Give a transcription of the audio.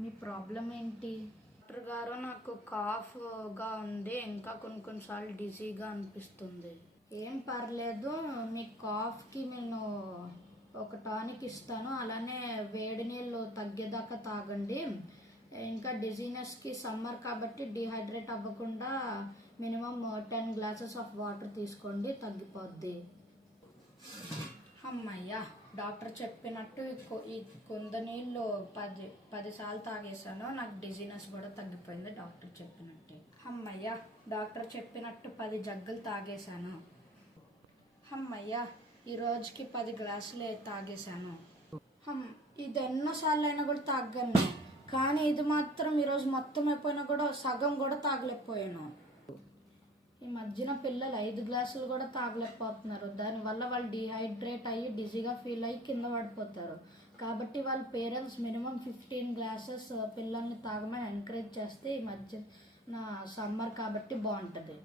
మీ problem ఏంటి? Doctor గారు, నాకు కాఫ్గా ఉంది, ఇంకా కొన్నిసార్లు డిజీగా అనిపిస్తుంది. ఏం పర్లేదు, మీ కాఫ్కి నేను ఒక టానిక్ ఇస్తాను, అలానే వేడి నీళ్ళు తగ్గేదాకా తాగండి. ఇంకా డిజీనెస్కి సమ్మర్ కాబట్టి డిహైడ్రేట్ అవ్వకుండా మినిమం 10 గ్లాసెస్ ఆఫ్ వాటర్ తీసుకోండి, తగ్గిపోద్ది. అమ్మయ్యా, డాక్టర్ చెప్పినట్టు ఈ కొంద నీళ్ళు 10 సార్లు తాగేసాను, నాకు డిజీనెస్ కూడా తగ్గిపోయింది డాక్టర్ చెప్పినట్టే. అమ్మయ్యా, డాక్టర్ చెప్పినట్టు 10 జగ్గులు తాగేశాను. అమ్మయ్యా, ఈ రోజుకి 10 గ్లాసులు తాగేశాను. ఇది ఎన్నోసార్లు అయినా కూడా తాగలను, కానీ ఇది మాత్రం ఈరోజు మొత్తం అయిపోయినా కూడా సగం కూడా తాగలేకపోయాను. ఈ మధ్యన పిల్లలు 5 గ్లాసులు కూడా తాగలేకపోతున్నారు. దానివల్ల వాళ్ళు డిహైడ్రేట్ అయ్యి డిజీగా ఫీల్ అయ్యి కింద పడిపోతారు. కాబట్టి వాళ్ళ పేరెంట్స్ మినిమం 15 గ్లాసెస్ పిల్లల్ని తాగమని ఎంకరేజ్ చేస్తే ఈ మధ్య సమ్మర్ కాబట్టి బాగుంటుంది.